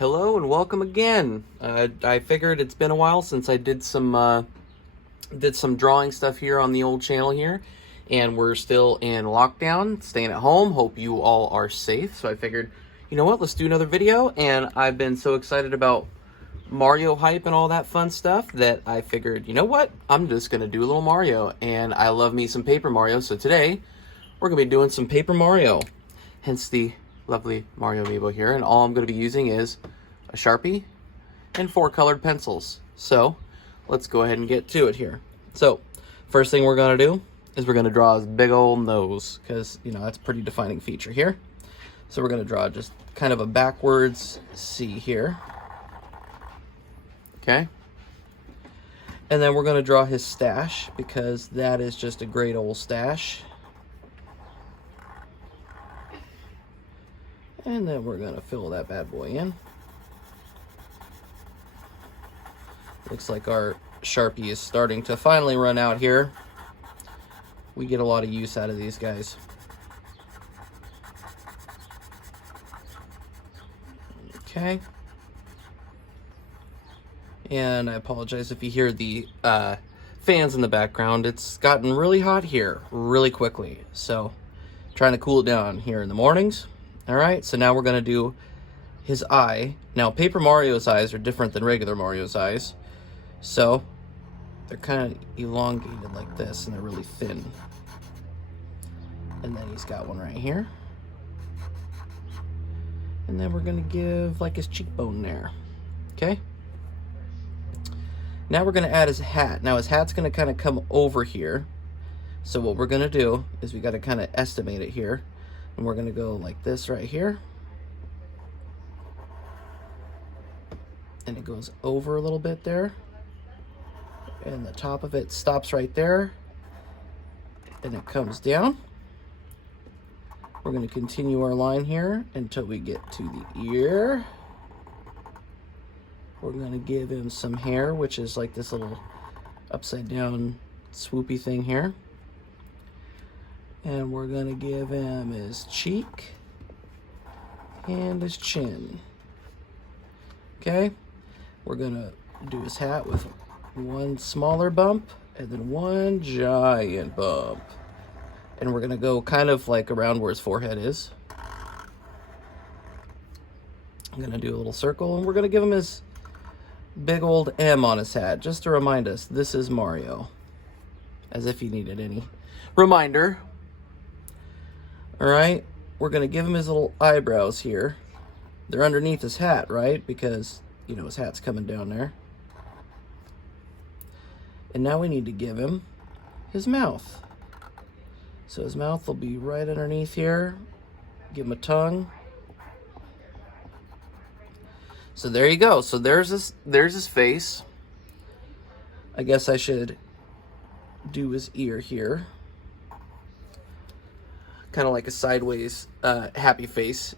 Hello and welcome again. I figured it's been a while since I did some drawing stuff here on the old channel here, and we're still in lockdown, staying at home. Hope you all are safe. So I figured, you know what, let's do another video. And I've been so excited about Mario hype and all that fun stuff that I figured, you know what, I'm just gonna do a little Mario. And I love me some Paper Mario, so today we're gonna be doing some Paper Mario. Hence the lovely Mario amiibo here, and all I'm going to be using is a Sharpie and 4 colored pencils. So let's go ahead and get to it here. So first thing we're going to do is we're going to draw his big old nose, because you know that's a pretty defining feature here. So we're going to draw just kind of a backwards C here. Okay, and then we're going to draw his stash, because that is just a great old stash. And then we're going to fill that bad boy in. Looks like our Sharpie is starting to finally run out here. We get a lot of use out of these guys. Okay. And I apologize if you hear the fans in the background. It's gotten really hot here really quickly. So trying to cool it down here in the mornings. Alright, so now we're going to do his eye. Now, Paper Mario's eyes are different than regular Mario's eyes. So, they're kind of elongated like this, and they're really thin. And then he's got one right here. And then we're going to give, like, his cheekbone there. Okay? Now we're going to add his hat. Now, his hat's going to kind of come over here. So what we're going to do is we got to kind of estimate it here. And we're going to go like this right here. And it goes over a little bit there. And the top of it stops right there. And it comes down. We're going to continue our line here until we get to the ear. We're going to give him some hair, which is like this little upside down swoopy thing here. And we're going to give him his cheek and his chin. Okay? We're going to do his hat with one smaller bump and then one giant bump. And we're going to go kind of like around where his forehead is. I'm going to do a little circle, and we're going to give him his big old M on his hat, just to remind us this is Mario. As if he needed any reminder. Alright, we're going to give him his little eyebrows here. They're underneath his hat, right? Because, you know, his hat's coming down there. And now we need to give him his mouth. So his mouth will be right underneath here. Give him a tongue. So there you go. So there's his face. I guess I should do his ear here. Kind of like a sideways happy face,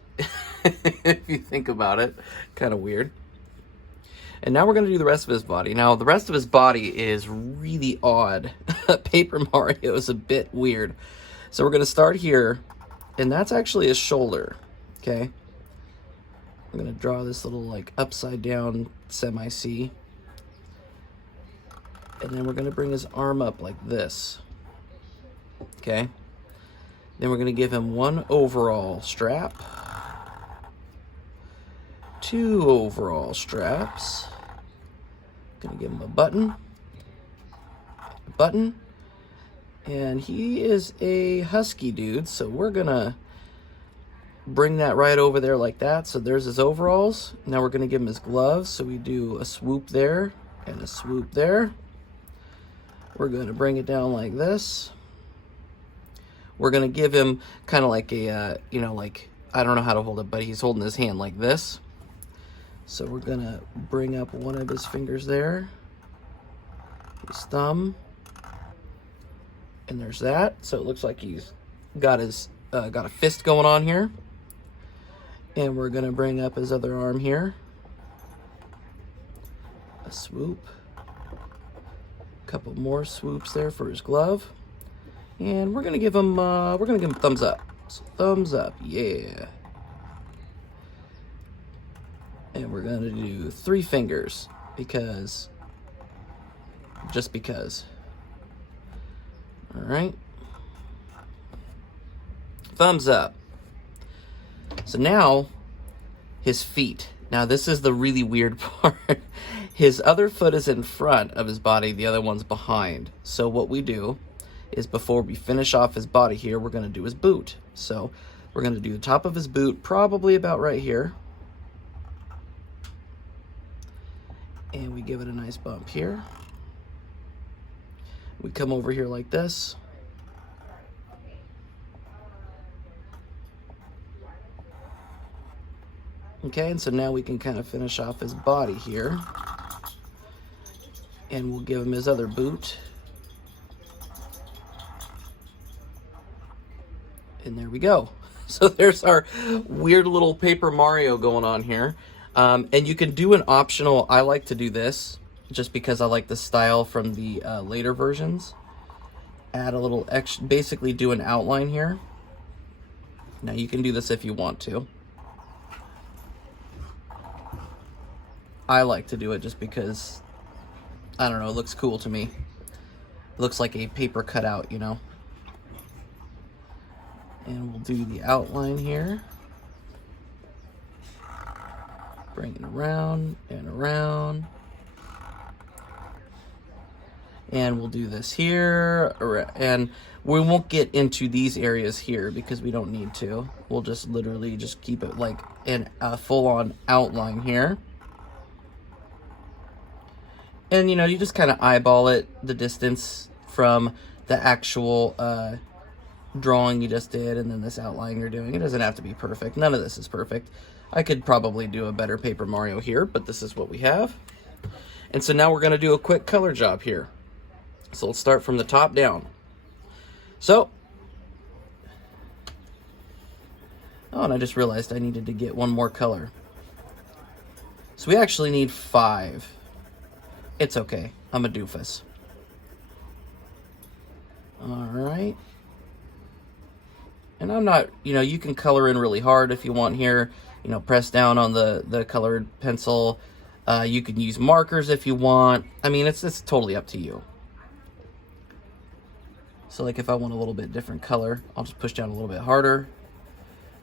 if you think about it. Kind of weird. And now we're going to do the rest of his body. Now, the rest of his body is really odd. Paper Mario is a bit weird. So we're going to start here, and that's actually his shoulder. Okay? We're going to draw this little, like, upside down semi-C. And then we're going to bring his arm up like this. Okay? Then we're going to give him one overall strap, 2 overall straps. Going to give him a button, and he is a husky dude, so we're going to bring that right over there like that. So there's his overalls. Now we're going to give him his gloves, so we do a swoop there and a swoop there. We're going to bring it down like this. We're going to give him kind of like a, you know, like, I don't know how to hold it, but he's holding his hand like this. So we're going to bring up one of his fingers there. His thumb. And there's that. So it looks like he's got his, got a fist going on here. And we're going to bring up his other arm here. A swoop. A couple more swoops there for his glove. And we're gonna give him thumbs up. So thumbs up, yeah. And we're gonna do 3 fingers because, just because. All right. Thumbs up. So now, his feet. Now this is the really weird part. His other foot is in front of his body, the other one's behind. So what we do is before we finish off his body here, we're gonna do his boot. So we're gonna do the top of his boot, probably about right here. And we give it a nice bump here. We come over here like this. Okay, and so now we can kind of finish off his body here. And we'll give him his other boot. And there we go. So there's our weird little Paper Mario going on here. And you can do an optional, I like to do this, just because I like the style from the later versions. Add a little extra, basically do an outline here. Now you can do this if you want to. I like to do it just because, I don't know, it looks cool to me. It looks like a paper cutout, you know. And we'll do the outline here. Bring it around and around. And we'll do this here. And we won't get into these areas here because we don't need to. We'll just literally just keep it like a full-on outline here. And, you know, you just kind of eyeball it, the distance from the actual drawing you just did and then this outline you're doing. It doesn't have to be perfect. None of this is perfect. I could probably do a better Paper Mario here, but this is what we have. And so now we're going to do a quick color job here. So let's start from the top down. So, oh, and I just realized I needed to get one more color. So we actually need 5. It's okay. I'm a doofus. All right. And I'm not, you know, you can color in really hard if you want here. You know, press down on the colored pencil. You can use markers if you want. I mean, it's totally up to you. So like if I want a little bit different color, I'll just push down a little bit harder.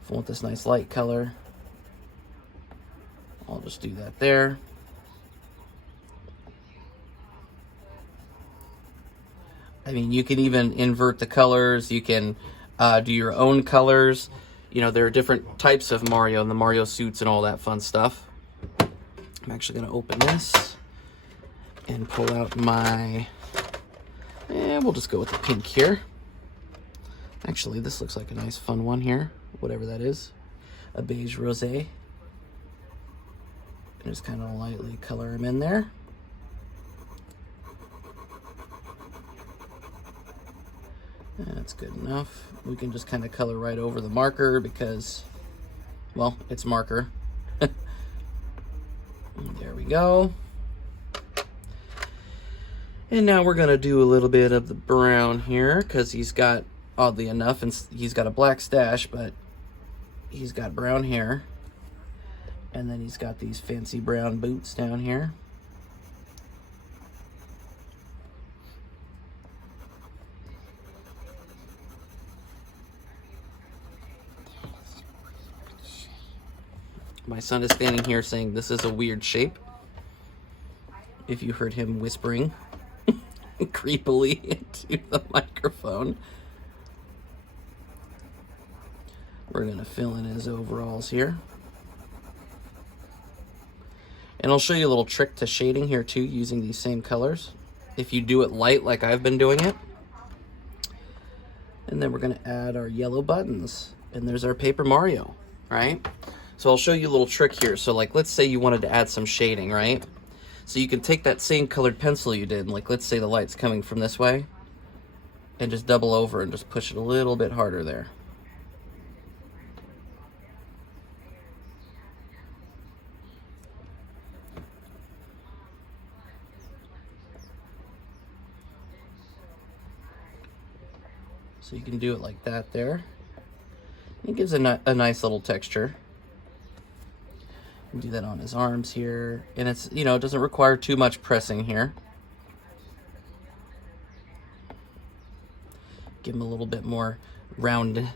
If I want this nice light color, I'll just do that there. I mean, you can even invert the colors. You can do your own colors. You know, there are different types of Mario and the Mario suits and all that fun stuff. I'm actually going to open this and pull out my, and we'll just go with the pink here. Actually, this looks like a nice fun one here, whatever that is. A beige rosé. And just kind of lightly color them in there. That's good enough. We can just kind of color right over the marker because, well, it's marker. There we go. And now we're going to do a little bit of the brown here because he's got, oddly enough, and he's got a black stash, but he's got brown hair. And then he's got these fancy brown boots down here. My son is standing here saying this is a weird shape. If you heard him whispering creepily into the microphone. We're going to fill in his overalls here. And I'll show you a little trick to shading here too, using these same colors. If you do it light like I've been doing it. And then we're going to add our yellow buttons. And there's our Paper Mario, right? So I'll show you a little trick here. So like, let's say you wanted to add some shading, right? So you can take that same colored pencil you did, like let's say the light's coming from this way, and just double over and just push it a little bit harder there. So you can do it like that there. It gives a nice little texture. Do that on his arms here. And it's, you know, it doesn't require too much pressing here. Give him a little bit more roundness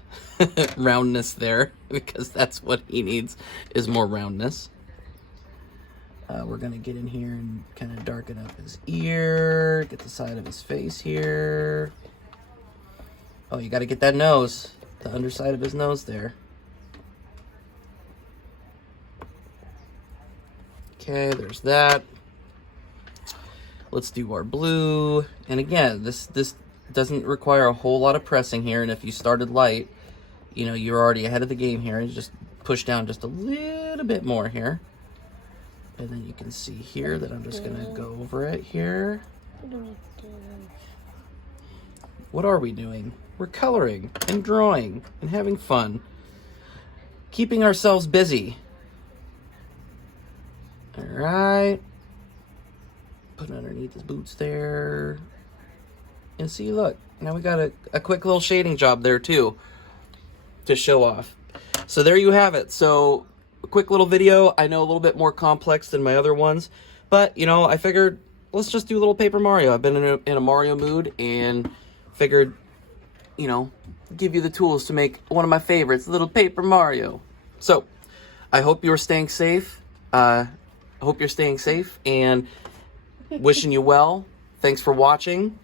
there, because that's what he needs, is more roundness. We're gonna get in here and kind of darken up his ear, get the side of his face here. Oh, you gotta get that nose, the underside of his nose there. Okay, there's that. Let's do our blue. And again, this doesn't require a whole lot of pressing here, and if you started light, you know, you're already ahead of the game here, and just push down just a little bit more here. And then you can see here that I'm just gonna go over it here. What are we doing? We're coloring and drawing and having fun. Keeping ourselves busy. All right. Put it underneath his boots there. And see, look, now we got a quick little shading job there too to show off. So there you have it. So a quick little video. I know a little bit more complex than my other ones, but you know, I figured let's just do a little Paper Mario. I've been in a Mario mood and figured, you know, give you the tools to make one of my favorites, little Paper Mario. So I hope you're staying safe. I hope you're staying safe and wishing you well. Thanks for watching.